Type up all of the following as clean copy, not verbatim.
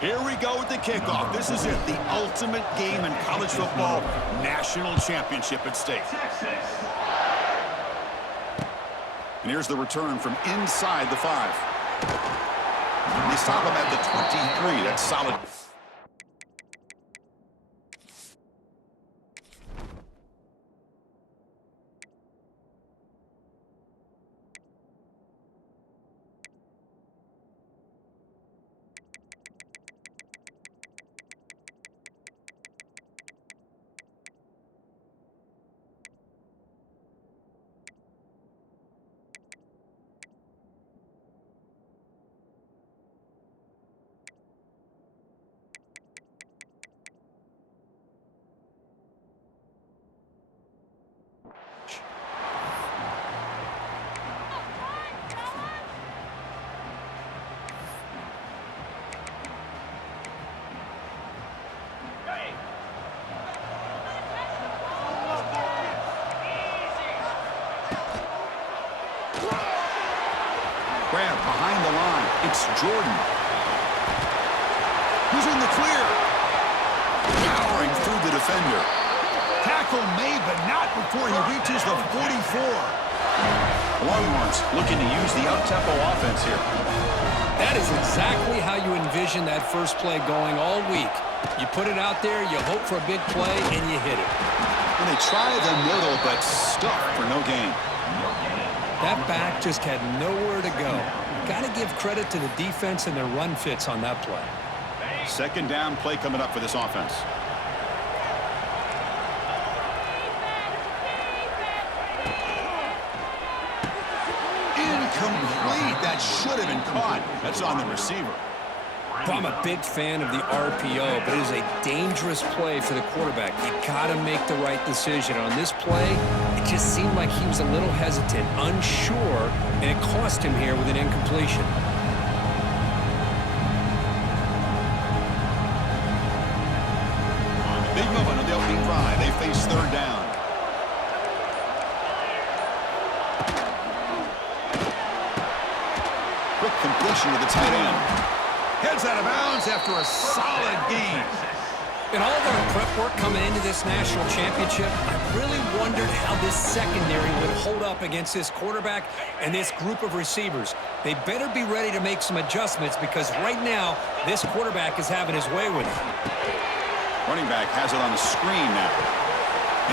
Here we go with the kickoff. This is it, the ultimate game in college football, national championship at stake. And here's the return from inside the 5. They stop him at the 23. That's solid. Grab behind the line. It's Jordan. Who's in the clear? Powering through the defender. Tackle made, but not before he reaches the 44. Longhorns looking to use the up-tempo offense here. That is exactly how you envision that first play going all week. You put it out there, you hope for a big play, and you hit it. And they try the middle, but stuck for no gain. That back just had nowhere to go. Got to give credit to the defense and their run fits on that play. Second down play coming up for this offense. Incomplete. That should have been caught. That's on the receiver. Well, I'm a big fan of the RPO, but it is a dangerous play for the quarterback. You got to make the right decision. On this play, it just seemed like he was a little hesitant, unsure, and it cost him here with an incompletion. Big moment on the opening drive. They face third down. Quick completion to the tight end. Heads out of bounds after a solid gain. In all of our prep work coming into this national championship, I really wondered how this secondary would hold up against this quarterback and this group of receivers. They better be ready to make some adjustments because right now, this quarterback is having his way with it. Running back has it on the screen now.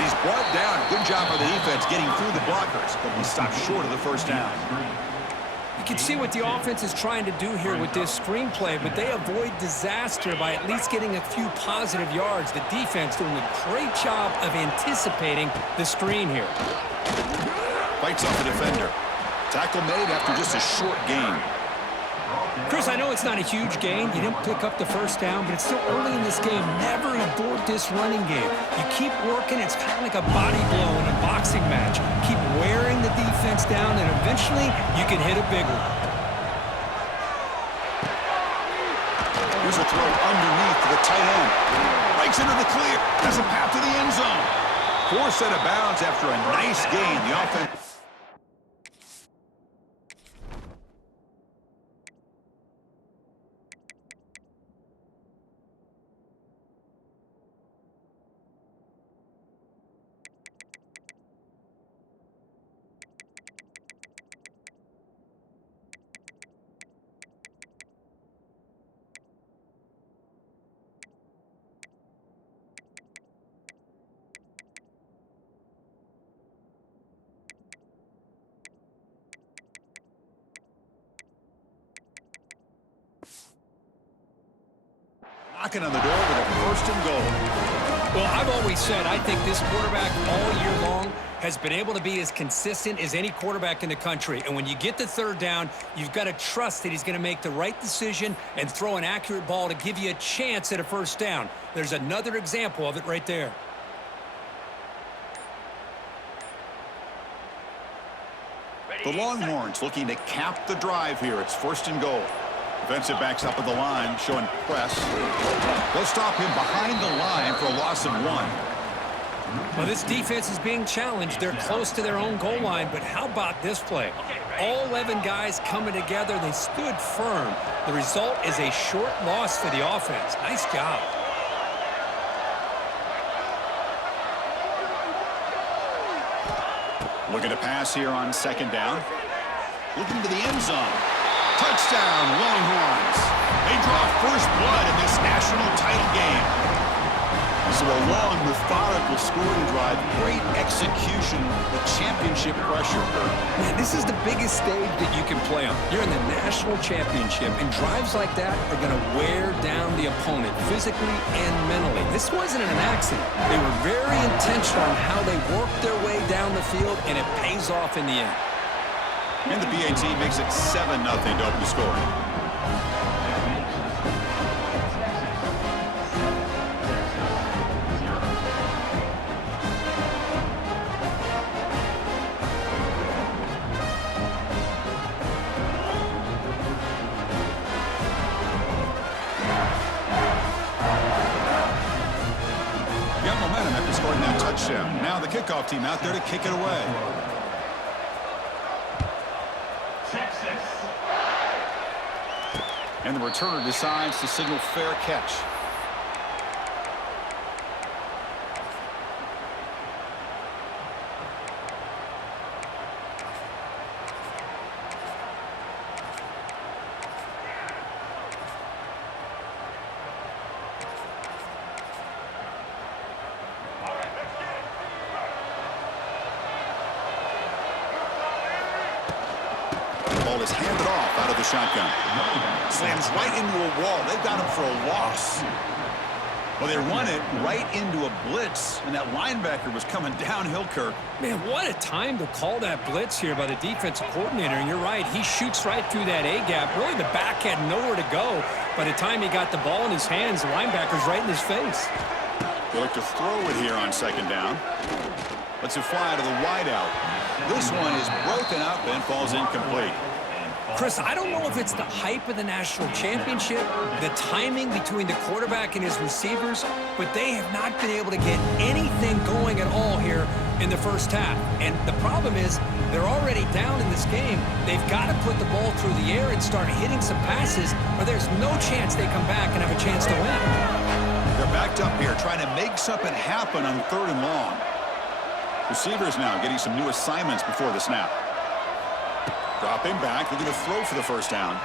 And he's brought down. Good job by the defense getting through the blockers, but he stopped short of the first down. You can see what the offense is trying to do here with this screenplay, but they avoid disaster by at least getting a few positive yards. The defense doing a great job of anticipating the screen here. Fights off the defender. Tackle made after just a short gain. Chris, I know it's not a huge gain. You didn't pick up the first down, but it's still early in this game. Never abort this running game. You keep working. It's kind of like a body blow in a boxing match. Keep wearing the defense down, and eventually you can hit a big one. Here's a throw underneath to the tight end. Breaks into the clear. Has a path to the end zone. Forced out of bounds after a nice gain. The offense. Knocking on the door with a first and goal. Well, I've always said I think this quarterback all year long has been able to be as consistent as any quarterback in the country. And when you get the third down, you've got to trust that he's going to make the right decision and throw an accurate ball to give you a chance at a first down. There's another example of it right there. The Longhorns looking to cap the drive here. It's first and goal. Defensive backs up at the line, showing press. They'll stop him behind the line for a loss of 1. Well, this defense is being challenged. They're close to their own goal line, but how about this play? All 11 guys coming together. They stood firm. The result is a short loss for the offense. Nice job. Looking to pass here on second down. Looking to the end zone. Touchdown, Longhorns. They draw first blood in this national title game. So a long, methodical scoring drive. Great execution with championship pressure. Man, this is the biggest stage that you can play on. You're in the national championship, and drives like that are going to wear down the opponent physically and mentally. This wasn't an accident. They were very intentional on how they worked their way down the field, and it pays off in the end. And the BAT makes it 7-0 to open the scoring. Scoring that touchdown. Now the kickoff team out there to kick it away. And the returner decides to signal fair catch. Ball is handed off out of the shotgun. Slams right into a wall. They've got him for a loss. Well, they run it right into a blitz, and that linebacker was coming downhill, Kirk. Man, what a time to call that blitz here by the defensive coordinator. And you're right, he shoots right through that A-gap. Really, the back had nowhere to go. By the time he got the ball in his hands, the linebacker's right in his face. They look to throw it here on second down. Lets it fly to the wideout. This one is broken up and falls incomplete. Chris, I don't know if it's the hype of the national championship, the timing between the quarterback and his receivers, but they have not been able to get anything going at all here in the first half. And the problem is they're already down in this game. They've got to put the ball through the air and start hitting some passes, or there's no chance they come back and have a chance to win. They're backed up here trying to make something happen on third and long. Receivers now getting some new assignments before the snap. Dropping back, looking to throw for the first down.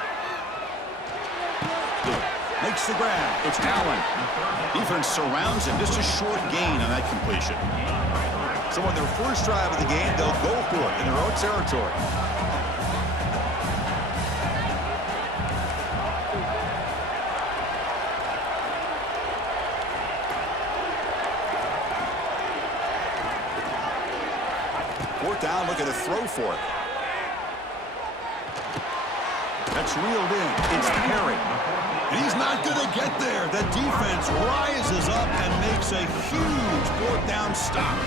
Makes the grab. It's Allen. Defense surrounds him. Just a short gain on that completion. So on their first drive of the game, they'll go for it in their own territory. Fourth down, looking to throw for it. That's reeled in. It's Perry. And he's not going to get there. The defense rises up and makes a huge fourth down stop.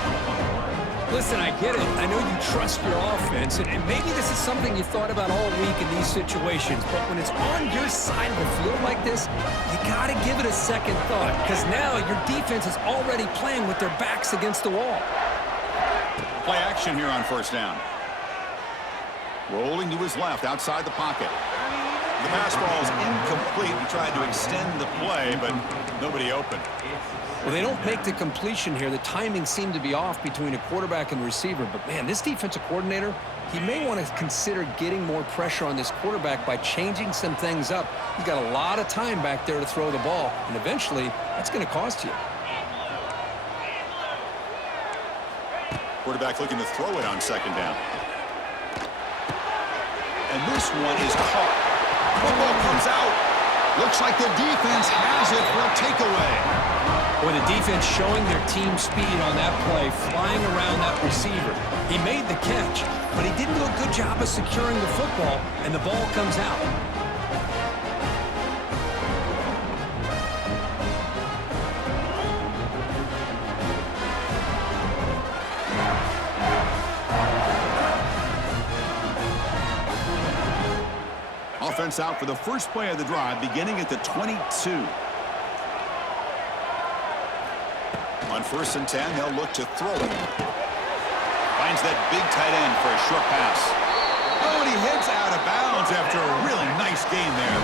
Listen, I get it. I know you trust your offense, and maybe this is something you thought about all week in these situations, but when it's on your side of the field like this, you got to give it a second thought, because now your defense is already playing with their backs against the wall. Play action here on first down. Rolling to his left outside the pocket. The pass ball is incomplete. He tried to extend the play, but nobody open. Well, they don't make the completion here. The timing seemed to be off between a quarterback and the receiver. But, man, this defensive coordinator, he may want to consider getting more pressure on this quarterback by changing some things up. He's got a lot of time back there to throw the ball, and eventually that's going to cost you. Quarterback looking to throw it on second down. And this one is caught. Football comes out. Looks like the defense has it for a takeaway. Boy, the defense showing their team speed on that play, flying around that receiver. He made the catch, but he didn't do a good job of securing the football, and the ball comes out. Offense out for the first play of the drive, beginning at the 22. On 1st and 10, they'll look to throw it. Finds that big tight end for a short pass. Oh, and he heads out of bounds after a really nice game there.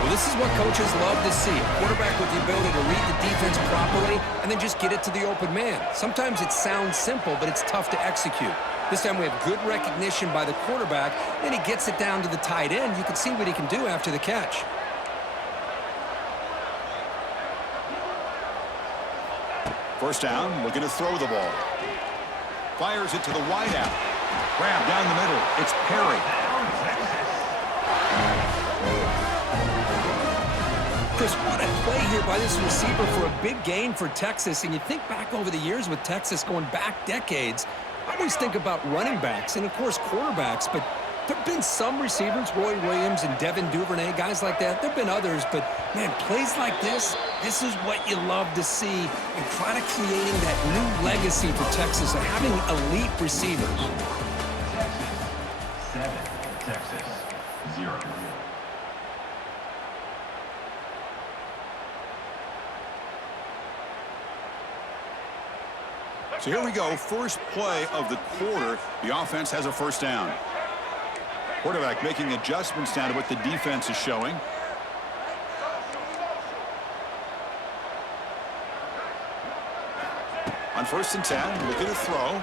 Well, this is what coaches love to see. A quarterback with the ability to read the defense properly and then just get it to the open man. Sometimes it sounds simple, but it's tough to execute. This time we have good recognition by the quarterback. Then he gets it down to the tight end. You can see what he can do after the catch. First down, looking to throw the ball. Fires it to the wideout. Grab down the middle. It's Perry. Chris, what a play here by this receiver for a big gain for Texas. And you think back over the years with Texas going back decades, I always think about running backs and, of course, quarterbacks. But there have been some receivers, Roy Williams and Devin Duvernay, guys like that. There have been others. But, man, plays like this is what you love to see and kind of creating that new legacy for Texas of having elite receivers. Texas 0. So here we go, first play of the quarter. The offense has a first down. Quarterback making adjustments down to what the defense is showing. On 1st and 10, looking to throw.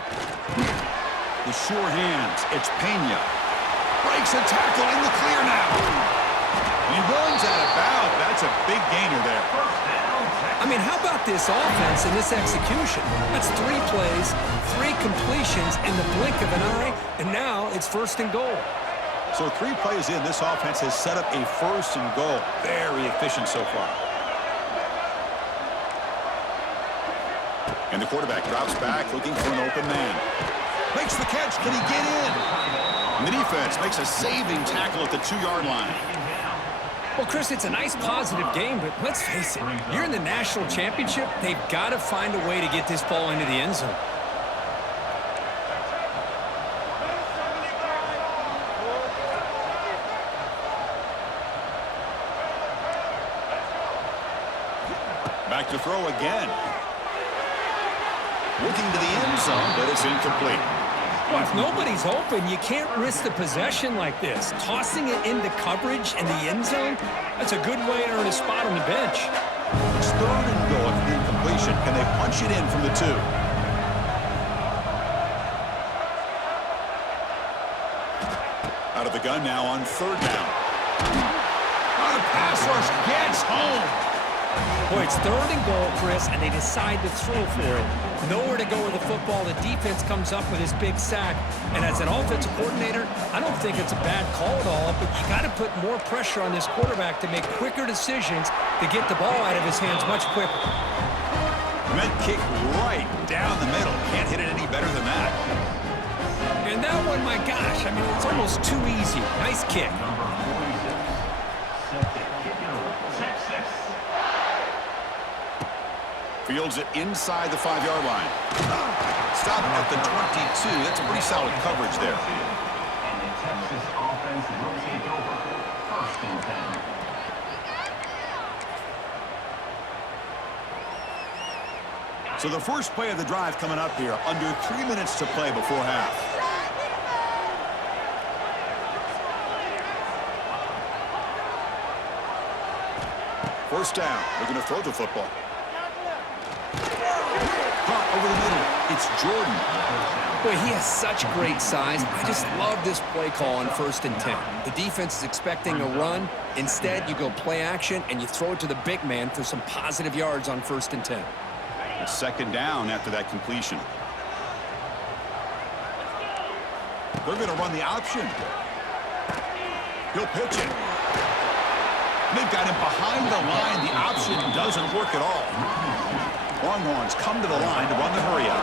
The sure hands, it's Pena. Breaks a tackle in the clear now. And he runs out of bounds. That's a big gainer there. I mean, how about this offense and this execution? That's 3 plays, 3 completions in the blink of an eye, and now it's 1st and goal. So 3 plays in, this offense has set up a 1st and goal. Very efficient so far. And the quarterback drops back, looking for an open man. Makes the catch. Can he get in? And the defense makes a saving tackle at the 2-yard line. Well, Chris, it's a nice positive game, but let's face it, you're in the national championship. They've got to find a way to get this ball into the end zone. Back to throw again. Looking to the end zone, but it's incomplete. Well, if nobody's open, you can't risk the possession like this. Tossing it into coverage in the end zone, that's a good way to earn a spot on the bench. It's 3rd and goal after the incompletion. Can they punch it in from the 2? Out of the gun now on 3rd down. On a pass rush, gets home. Boy, it's 3rd and goal, Chris, and they decide to throw for it. Nowhere to go with the football. The defense comes up with this big sack. And as an offensive coordinator, I don't think it's a bad call at all, but you got to put more pressure on this quarterback to make quicker decisions to get the ball out of his hands much quicker. That kick right down the middle. Can't hit it any better than that. And that one, my gosh, I mean, it's almost too easy. Nice kick. Fields it inside the 5-yard line. Stop at the 22. That's a pretty solid coverage there. And the Texas offense will take over. 1st and 10. So the first play of the drive coming up here. Under 3 minutes to play before half. First down. They're going to throw the football. Over the middle, it's Jordan. Boy, he has such great size. I just love this play call on 1st and 10. The defense is expecting a run. Instead, you go play action, and you throw it to the big man for some positive yards on 1st and 10. It's 2nd down after that completion. They're going to run the option. He'll pitch it. They've got him behind the line. The option doesn't work at all. Longhorns come to the line to run the hurry-up.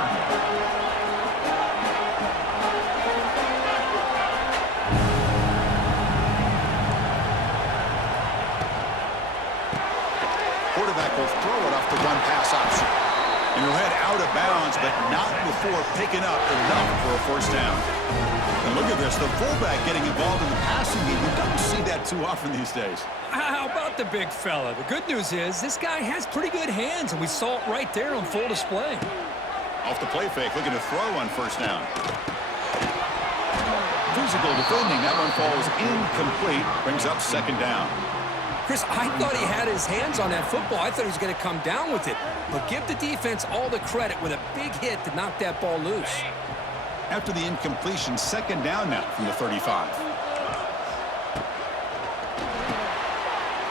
Quarterback will throw it off the run-pass option. And he'll head out of bounds, but not before picking up enough for a first down. And look at this, the fullback getting involved in the passing game. You don't see that too often these days. How about the big fella? The good news is this guy has pretty good hands, and we saw it right there on full display. Off the play fake, looking to throw on first down. Physical defending, that one falls incomplete, brings up second down. Chris, I thought he had his hands on that football. I thought he was going to come down with it. But give the defense all the credit with a big hit to knock that ball loose. After the incompletion, second down now from the 35.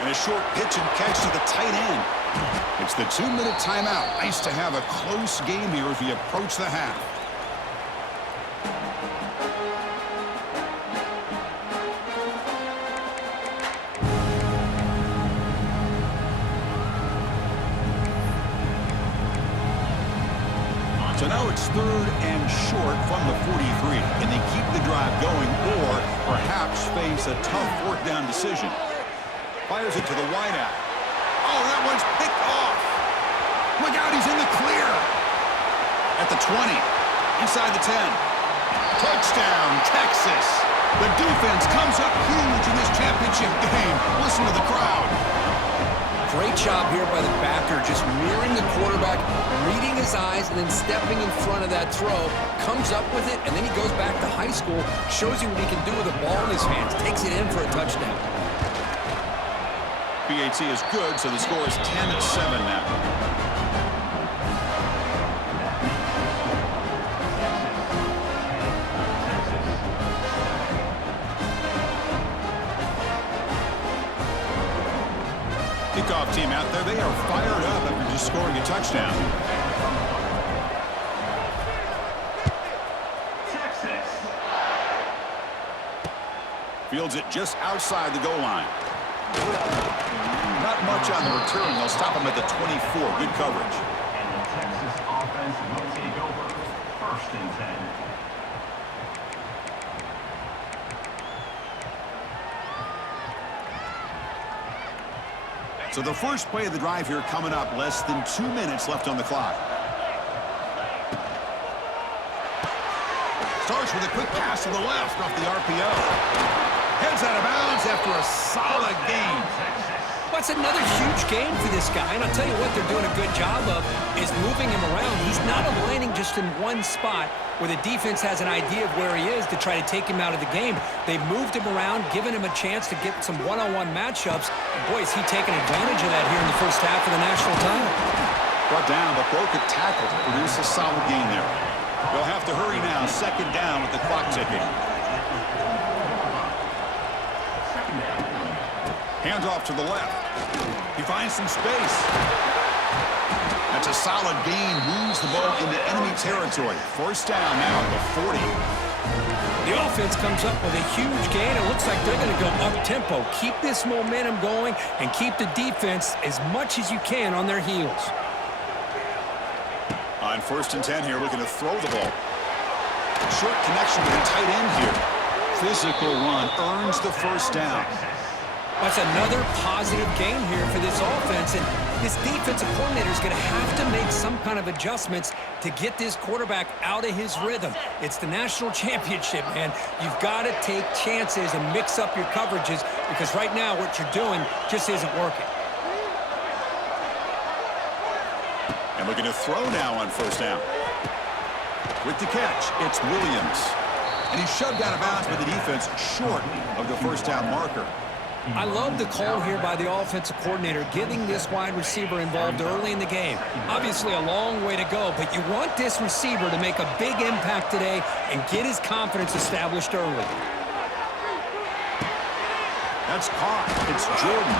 And a short pitch and catch to the tight end. It's the 2-minute timeout. Nice to have a close game here as we approach the half. So now it's third and short from the 43. Can they keep the drive going or perhaps face a tough fourth down decision? Fires it to the wideout. Oh, that one's picked off. Look out, he's in the clear. At the 20, inside the 10. Touchdown, Texas. The defense comes up huge in this championship game. Listen to the crowd. Great job here by the backer, just mirroring the quarterback, reading his eyes, and then stepping in front of that throw, comes up with it, and then he goes back to high school, shows you what he can do with the ball in his hands, takes it in for a touchdown. PAT is good, so the score is 10-7 now. Kickoff team out there, they are fired up after just scoring a touchdown. Texas. Fields it just outside the goal line. Not much on the return. They'll stop him at the 24. Good coverage. And the Texas offense will take over. First and 10. So the first play of the drive here coming up, less than 2 minutes left on the clock. Starts with a quick pass to the left off the RPO. Heads out of bounds after a solid gain. What's another huge gain for this guy? And I'll tell you what they're doing a good job of is moving him around. He's not aligning just in one spot where the defense has an idea of where he is to try to take him out of the game. They've moved him around, given him a chance to get some one-on-one matchups. And boy, is he taking advantage of that here in the first half of the national title. Brought down, but broke a tackle to produce a solid gain there. They'll have to hurry now. Second down with the clock ticking. Hands off to the left. He finds some space. That's a solid gain. Moves the ball into enemy territory. First down now at the 40. The offense comes up with a huge gain. It looks like they're going to go up-tempo. Keep this momentum going and keep the defense as much as you can on their heels. On first and 10 here, looking to throw the ball. Short connection with the tight end here. Physical run earns the first down. That's another positive gain here for this offense, and this defensive coordinator is going to have to make some kind of adjustments to get this quarterback out of his rhythm. It's the national championship, man. You've got to take chances and mix up your coverages because right now what you're doing just isn't working. And looking to throw now on first down. With the catch, it's Williams. And he's shoved out of bounds by the defense short of the first down marker. I love the call here by the offensive coordinator, getting this wide receiver involved early in the game. Obviously a long way to go, but you want this receiver to make a big impact today and get his confidence established early. That's caught. It's Jordan.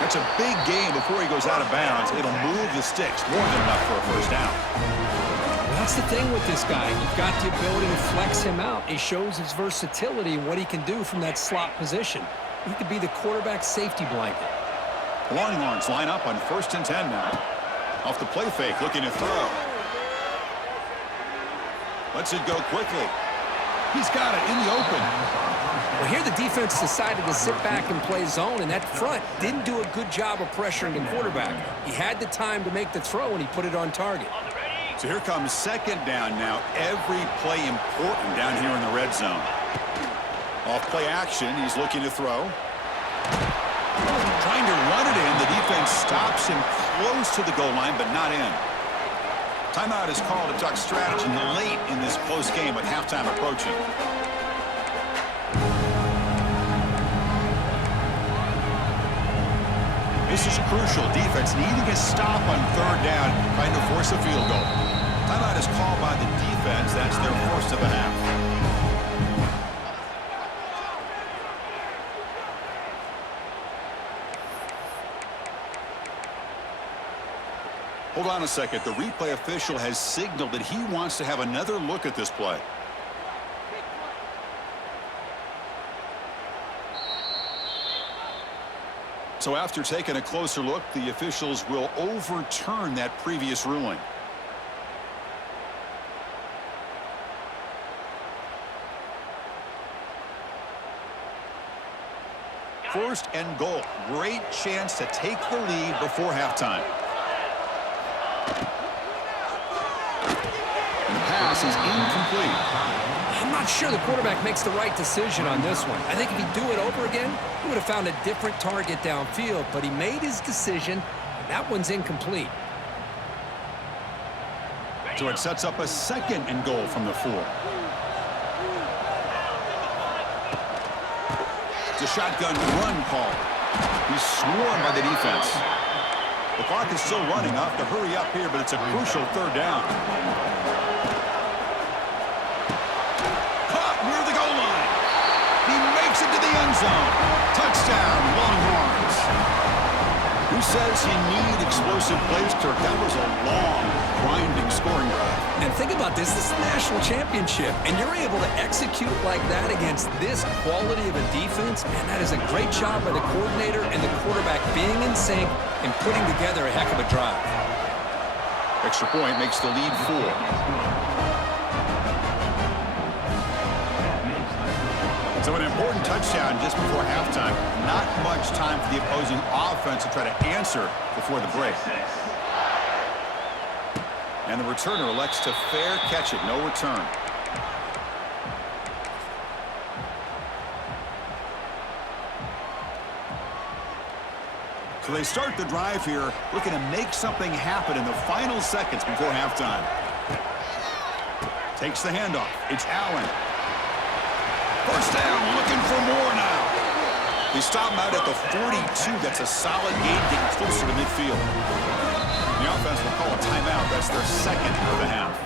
That's a big gain before he goes out of bounds. It'll move the sticks more than enough for a first down. Well, that's the thing with this guy. You've got the ability to flex him out. He shows his versatility, what he can do from that slot position. He could be the quarterback safety blanket. Longhorns line up on first and 10 now. Off the play fake, looking to throw. Lets it go quickly. He's got it in the open. Well, here the defense decided to sit back and play zone, and that front didn't do a good job of pressuring the quarterback. He had the time to make the throw, and he put it on target. So here comes second down now. Every play important down here in the red zone. Off play action, he's looking to throw. Trying to run it in. The defense stops him close to the goal line, but not in. Timeout is called to talk strategy late in this close game with halftime approaching. This is crucial. Defense needing a stop on third down, trying to force a field goal. Timeout is called by the defense. That's their first of the half. Hold on a second. The replay official has signaled that he wants to have another look at this play. So after taking a closer look, the officials will overturn that previous ruling. First and goal. Great chance to take the lead before halftime. And the pass is incomplete. I'm not sure the quarterback makes the right decision on this one. I think if he'd do it over again, he would have found a different target downfield, but he made his decision, and that one's incomplete. So it sets up a second and goal from the 4. It's a shotgun run call. He's swarmed by the defense. The clock is still running. Off to hurry up here, but it's a crucial third down. Caught near the goal line. He makes it to the end zone. Touchdown, Longhorns. Who says you need explosive plays, Kirk? That was a long, grinding scoring drive. And think about this. This is a national championship, and you're able to execute like that against this quality of a defense. Man, that is a great job by the coordinator and the quarterback being in sync and putting together a heck of a drive. Extra point makes the lead 4. So an important touchdown just before halftime. Not much time for the opposing offense to try to answer before the break. And the returner elects to fair catch it. No return. So they start the drive here, looking to make something happen in the final seconds before halftime. Takes the handoff. It's Allen. First down, looking for more now. They stop him out at the 42. That's a solid gain, getting closer to midfield. The offense will call a timeout. That's their second of the half.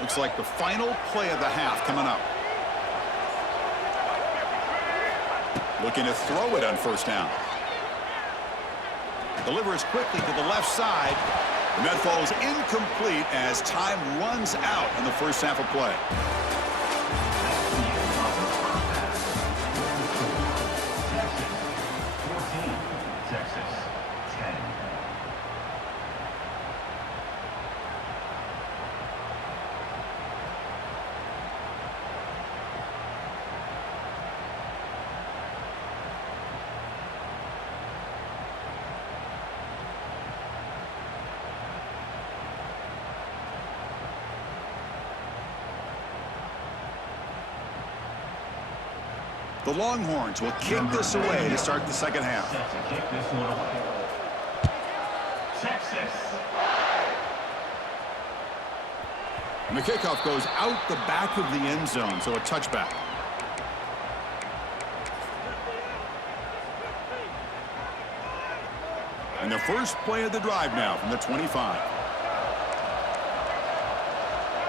Looks like the final play of the half coming up. Looking to throw it on first down. Delivers quickly to the left side. And that falls incomplete as time runs out in the first half of play. Texas 10. The Longhorns will kick this away to start the second half. Set to kick this one away. Texas. And the kickoff goes out the back of the end zone, so a touchback. And the first play of the drive now from the 25.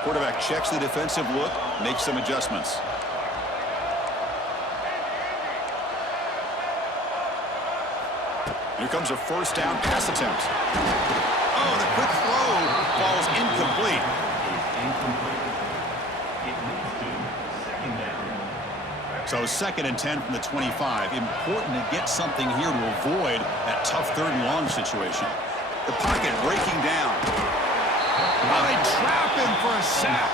Quarterback checks the defensive look, makes some adjustments. Here comes a first down pass attempt. Oh, the quick throw falls incomplete. It leads to second down. So 2nd and 10 from the 25. Important to get something here to avoid that tough 3rd and long situation. The pocket breaking down. Well, they trap him for a sack.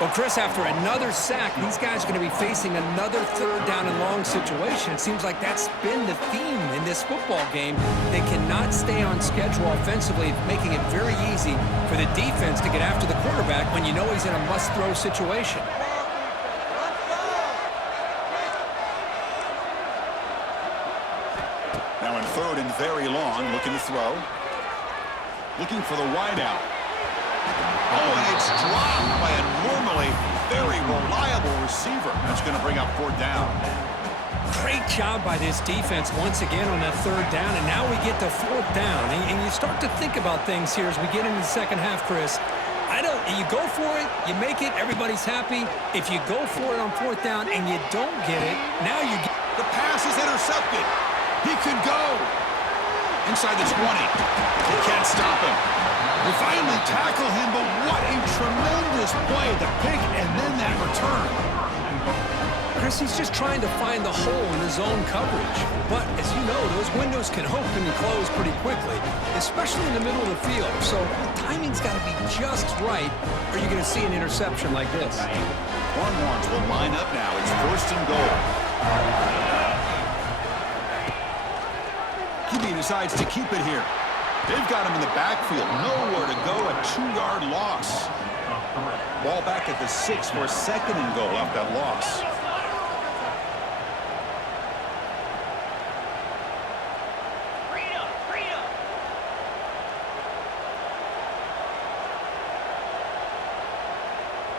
Well, Chris, after another sack, these guys are going to be facing another third down and long situation. It seems like that's been the theme in this football game. They cannot stay on schedule offensively, making it very easy for the defense to get after the quarterback when you know he's in a must-throw situation. Now in third and very long, looking to throw. Looking for the wideout. Oh, and it's dropped by a normally very reliable receiver. That's going to bring up fourth down. Great job by this defense once again on that third down, and now we get to fourth down. And you start to think about things here as we get into the second half, Chris. You go for it, you make it, everybody's happy. If you go for it on fourth down and you don't get it, now you get... The pass is intercepted. He could go. Inside the 20. They can't stop him. They finally tackle him, but what a tremendous play. The pick and then that return. Chris, he's just trying to find the hole in his own coverage. But as you know, those windows can open and close pretty quickly, especially in the middle of the field. So the timing's got to be just right, or you're going to see an interception like this. Longhorns will line up now. It's first and goal. QB decides to keep it here. They've got him in the backfield. Nowhere to go. A 2-yard loss. Ball back at the 6 for second and goal after that loss.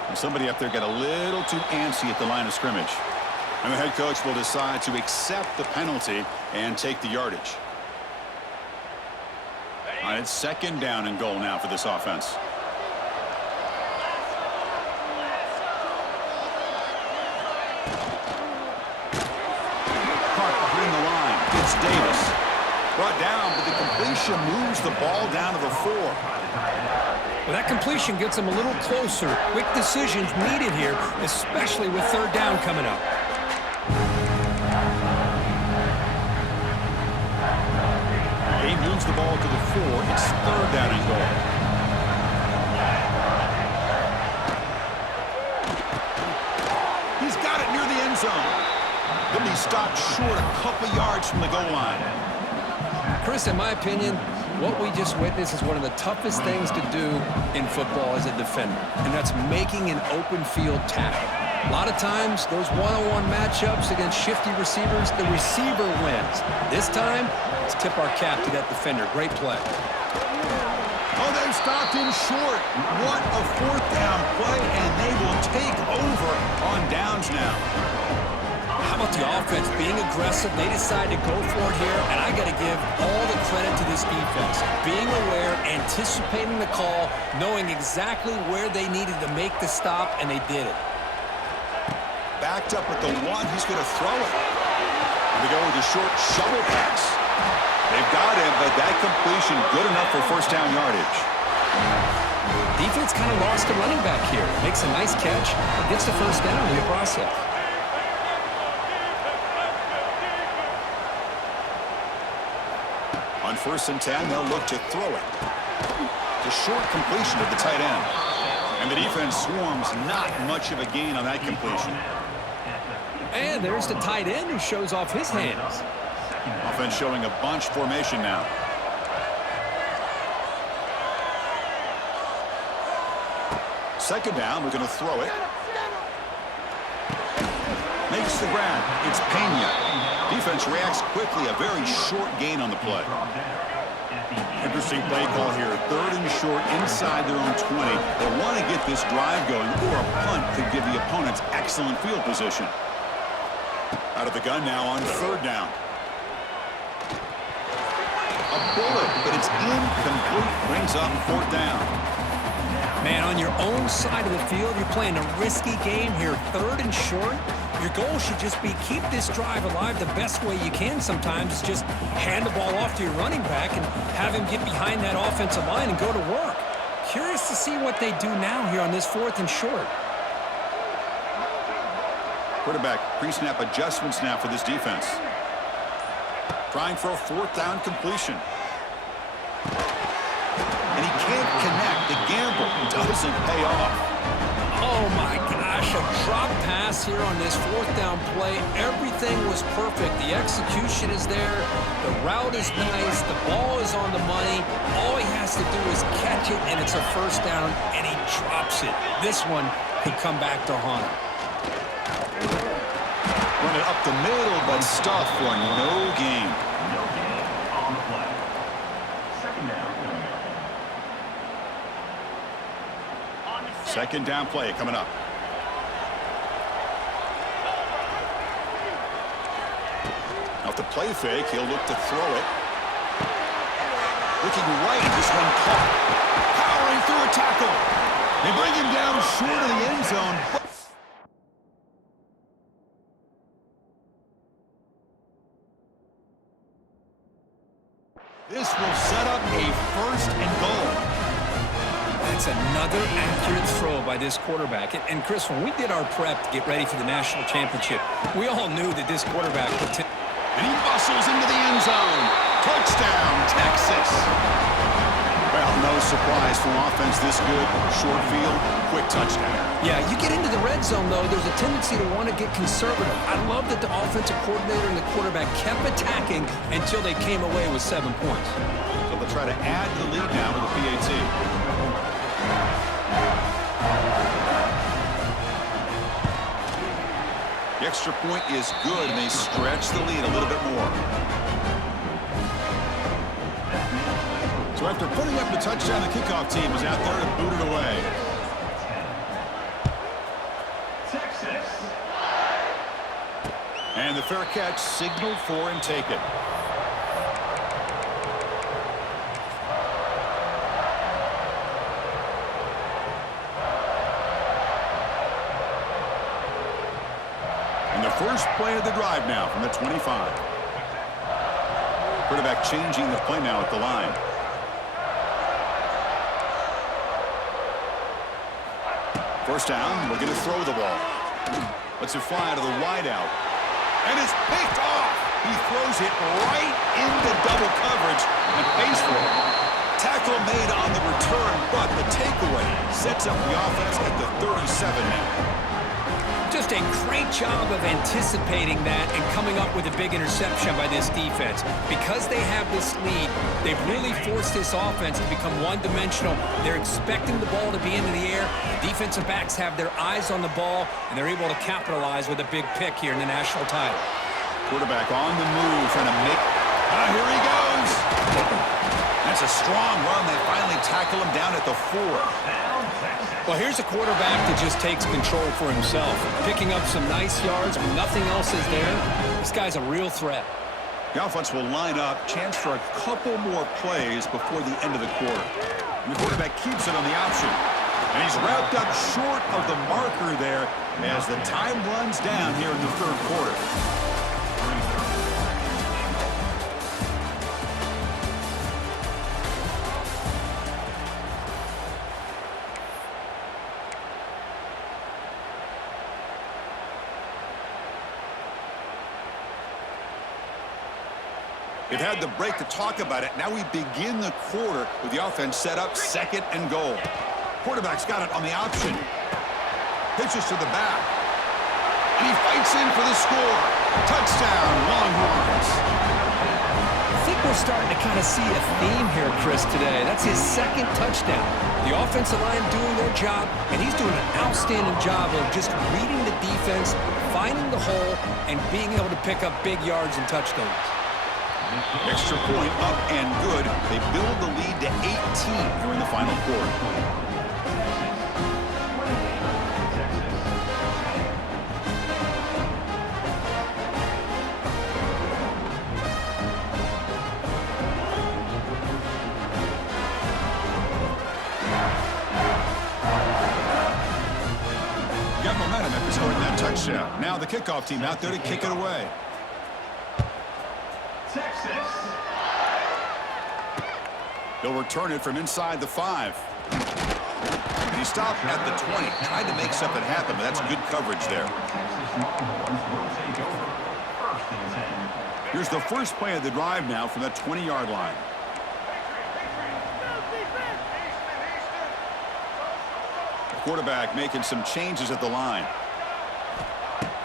And somebody up there got a little too antsy at the line of scrimmage. And the head coach will decide to accept the penalty and take the yardage. All right, it's second down and goal now for this offense. Park behind the line. It's Davis. Brought down, but the completion moves the ball down to the 4. Well, that completion gets them a little closer. Quick decisions needed here, especially with third down coming up. He moves the ball to the 4. It's third down and goal. He's got it near the end zone. Then he stopped short a couple yards from the goal line. Chris, in my opinion, what we just witnessed is one of the toughest things to do in football as a defender, and that's making an open field tackle. A lot of times, those one-on-one matchups against shifty receivers, the receiver wins. This time, let's tip our cap to that defender. Great play. Oh, they've stopped him short. What a fourth down play, and they will take over on downs now. How about the offense being aggressive? They decide to go for it here, and I got to give all the credit to this defense. Being aware, anticipating the call, knowing exactly where they needed to make the stop, and they did it. Backed up at the 1, he's going to throw it. And they go with a short shovel pass. They've got him, but that completion good enough for first down yardage. Defense kind of lost the running back here. Makes a nice catch and gets the first down in the process. On first and 10, they'll look to throw it. The short completion to the tight end. And the defense swarms, not much of a gain on that completion. And there's the tight end who shows off his hands. Offense showing a bunch formation now. Second down, we're going to throw it. Makes the grab. It's Pena. Defense reacts quickly. A very short gain on the play. Interesting play call here. Third and short inside their own 20. They want to get this drive going, or a punt could give the opponents excellent field position. Out of the gun now on third down. A bullet, but it's incomplete. Brings up fourth down. Man, on your own side of the field, you're playing a risky game here. Third and short. Your goal should just be keep this drive alive the best way you can sometimes. Is just hand the ball off to your running back and have him get behind that offensive line and go to work. Curious to see what they do now here on this fourth and short. Quarterback pre-snap adjustments now for this defense. Trying for a fourth down completion. And he can't connect. The gamble doesn't pay off. Oh, my gosh, a drop pass here on this fourth down play. Everything was perfect. The execution is there. The route is nice. The ball is on the money. All he has to do is catch it, and it's a first down, and he drops it. This one could come back to haunt him. Run it up the middle, but stuff for no gain. No gain on the play. Second down. Second down play coming up. Off the play fake, he'll look to throw it. Looking right, this one caught. Powering through a tackle. They bring him down short of the end zone. This will set up a first and goal. That's another accurate throw by this quarterback. And Chris, when we did our prep to get ready for the national championship, we all knew that this quarterback would... And he bustles into the end zone. Touchdown, Texas. Well, no surprise from offense this good. Short field, quick touchdown. Yeah, you get into the red zone, though, there's a tendency to want to get conservative. I love that the offensive coordinator and the quarterback kept attacking until they came away with 7 points. So they'll try to add the lead now with the PAT. The extra point is good, and they stretch the lead a little bit more. So after putting up the touchdown, the kickoff team is out there to boot it away. Texas. And the fair catch signaled for and taken. And the first play of the drive now from the 25. Quarterback changing the play now at the line. First down, we're going to throw the ball. Lets it fly to the wideout. And it's picked off. He throws it right into double coverage and pays for it. Tackle made on the return, but the takeaway sets up the offense at the 37 now. Just a great job of anticipating that and coming up with a big interception by this defense. Because they have this lead, they've really forced this offense to become one-dimensional. They're expecting the ball to be into the air. The defensive backs have their eyes on the ball, and they're able to capitalize with a big pick here in the national title. Quarterback on the move, trying to make... here he goes! That's a strong run. They finally tackle him down at the 4. Well, here's a quarterback that just takes control for himself. Picking up some nice yards when nothing else is there. This guy's a real threat. The offense will line up. Chance for a couple more plays before the end of the quarter. And the quarterback keeps it on the option. And he's wrapped up short of the marker there as the time runs down here in the third quarter. They've had the break to talk about it. Now we begin the quarter with the offense set up second and goal. Quarterback's got it on the option. Pitches to the back. And he fights in for the score. Touchdown, Longhorns. I think we're starting to kind of see a theme here, Chris, today. That's his second touchdown. The offensive line doing their job, and he's doing an outstanding job of just reading the defense, finding the hole, and being able to pick up big yards and touchdowns. Extra point up and good. They build the lead to 18 here in the final quarter. Got momentum after scoring that touchdown. Now the kickoff team out there to kick it away. Texas. They'll return it from inside the 5. And he stopped at the 20. Tried to make something happen, but that's good coverage there. Here's the first play of the drive now from the 20-yard line. Quarterback making some changes at the line.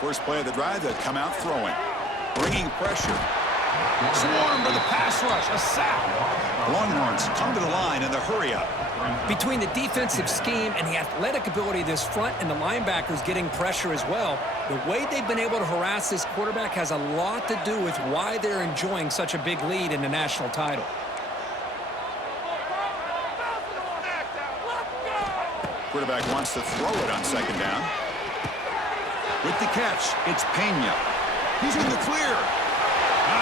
First play of the drive, they come out throwing. Bringing pressure. Swarmed by the pass rush. A sack. Longhorns come to the line in the hurry-up. Between the defensive scheme and the athletic ability of this front and the linebackers getting pressure as well, the way they've been able to harass this quarterback has a lot to do with why they're enjoying such a big lead in the national title. Quarterback wants to throw it on second down. With the catch, it's Pena. He's in the clear.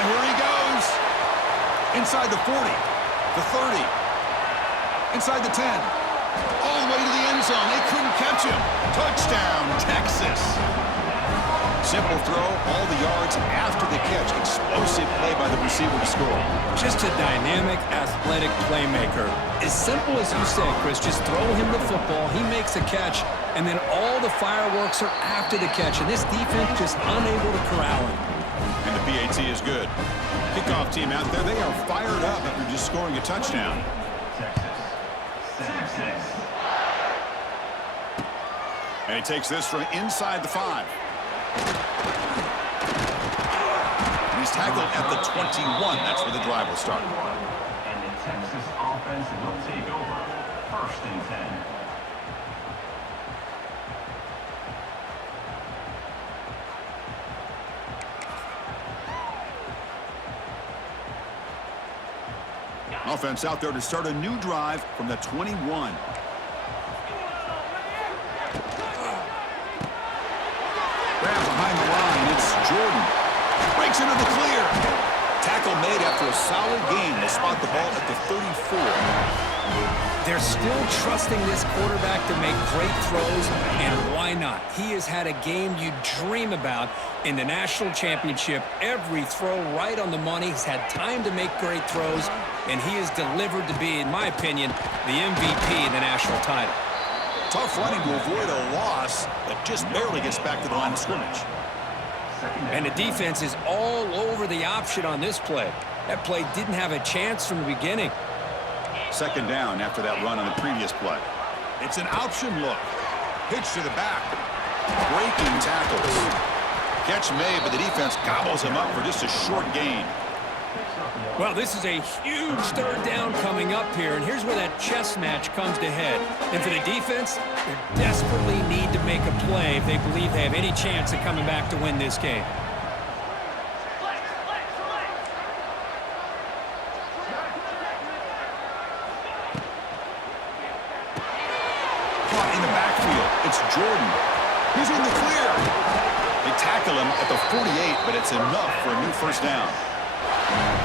Here he goes. Inside the 40, the 30, inside the 10, all the way to the end zone. They couldn't catch him. Touchdown, Texas. Simple throw, all the yards after the catch. Explosive play by the receiver to score. Just a dynamic, athletic playmaker. As simple as you said, Chris, just throw him the football, he makes a catch, and then all the fireworks are after the catch. And this defense just unable to corral him. And the PAT is good. Kickoff team out there, they are fired up after just scoring a touchdown. Texas. And he takes this from inside the 5. And he's tackled at the 21. That's where the drive will start. And the Texas offense will take over. 1st and 10. Offense out there to start a new drive from the 21. Grab behind the line. It's Jordan. Breaks into the clear. Tackle made after a solid gain. They spot the ball at the 34. They're still trusting this quarterback to make great throws, and why not? He has had a game you dream about in the national championship. Every throw right on the money. He's had time to make great throws, and he is delivered to be, in my opinion, the MVP in the national title. Tough running to avoid a loss, but just barely gets back to the line of scrimmage. And the defense is all over the option on this play. That play didn't have a chance from the beginning. Second down after that run on the previous play. It's an option look. Pitch to the back. Breaking tackles. Catch made, but the defense gobbles him up for just a short gain. Well, this is a huge third down coming up here, and here's where that chess match comes to head. And for the defense, they desperately need to make a play if they believe they have any chance of coming back to win this game. Caught in the backfield. It's Jordan. He's in the clear. They tackle him at the 48, but it's enough for a new first down.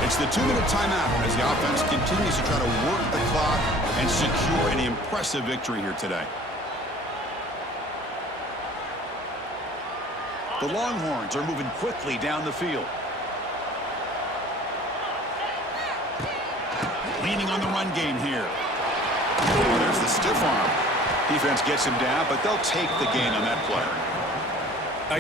It's the 2-minute timeout as the offense continues to try to work the clock and secure an impressive victory here today. The Longhorns are moving quickly down the field. Leaning on the run game here. Oh, there's the stiff arm. Defense gets him down, but they'll take the gain on that play.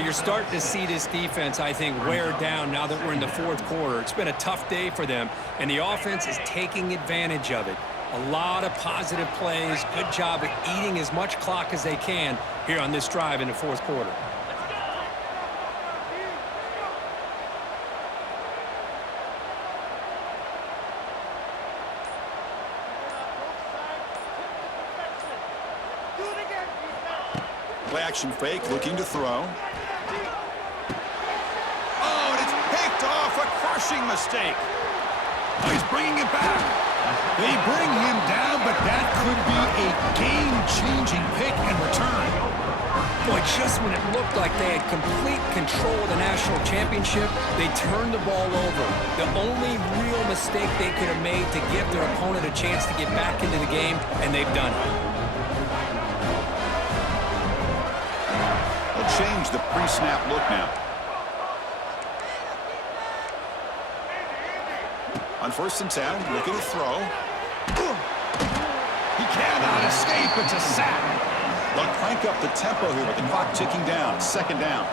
You're starting to see this defense, I think, wear down now that we're in the fourth quarter. It's been a tough day for them, and the offense is taking advantage of it. A lot of positive plays. Good job of eating as much clock as they can here on this drive in the fourth quarter. Play action fake, looking to throw. Oh, and it's picked off. A crushing mistake. Oh, he's bringing it back. They bring him down, but that could be a game-changing pick and return. Boy, just when it looked like they had complete control of the national championship, they turned the ball over. The only real mistake they could have made to give their opponent a chance to get back into the game, and they've done it. They'll change the pre-snap look now. On 1st and 10, looking to throw. He cannot escape. It's a sack. They'll crank up the tempo here with the clock ticking down. Second down.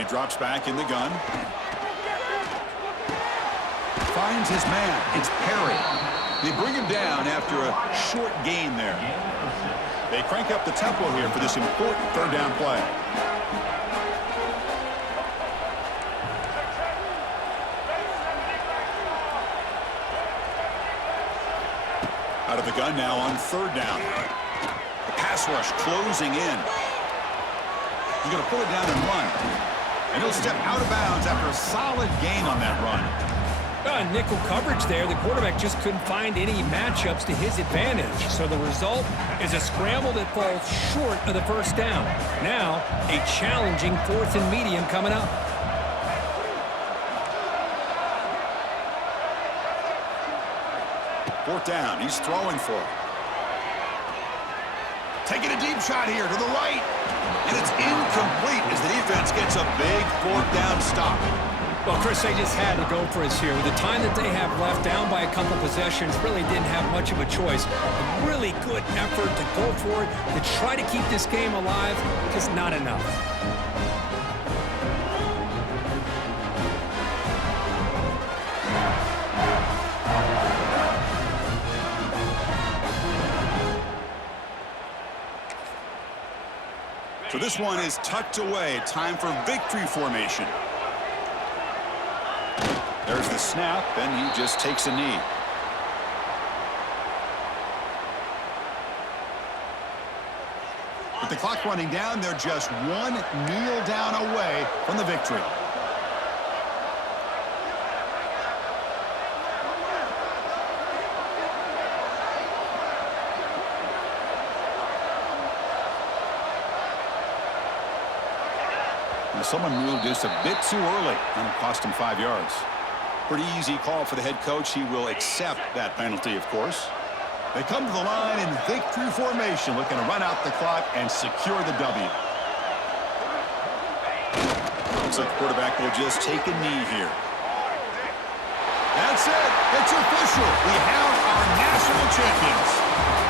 And he drops back in the gun. Finds his man. It's Perry. They bring him down after a short gain there. They crank up the tempo here for this important third down play. Out of the gun now on third down. The pass rush closing in. He's going to pull it down and run. And he'll step out of bounds after a solid gain on that run. Nickel coverage there. The quarterback just couldn't find any matchups to his advantage. So the result is a scramble that falls short of the first down. Now, a challenging 4th and medium coming up. Fourth down. He's throwing for it. Taking a deep shot here to the right. And it's incomplete as the defense gets a big fourth down stop. Well, Chris, they just had to go for us here. With the time that they have left, down by a couple possessions, really didn't have much of a choice. A really good effort to go for it, to try to keep this game alive, just not enough. So this one is tucked away. Time for victory formation. There's the snap, and he just takes a knee. With the clock running down, they're just one kneel down away from the victory. Someone moved just a bit too early, and it cost him 5 yards. Pretty easy call for the head coach. He will accept that penalty, of course. They come to the line in victory formation, looking to run out the clock and secure the W. Looks like the quarterback will just take a knee here. That's it. It's official. We have our national champions.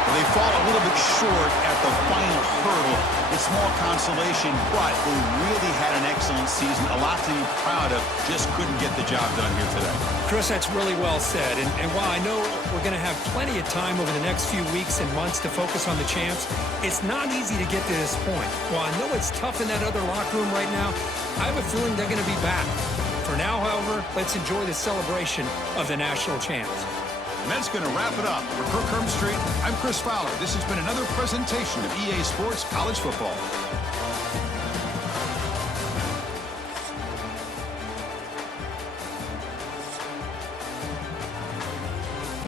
Well, they fall a little bit short at the final hurdle. It's small consolation, but they really had an excellent season. A lot to be proud of. Just couldn't get the job done here today. Chris, that's really well said. And while I know we're going to have plenty of time over the next few weeks and months to focus on the champs, it's not easy to get to this point. While I know it's tough in that other locker room right now, I have a feeling they're going to be back. For now, however, let's enjoy the celebration of the national champs. And that's going to wrap it up. For Kirk Herbstreit, I'm Chris Fowler. This has been another presentation of EA Sports College Football.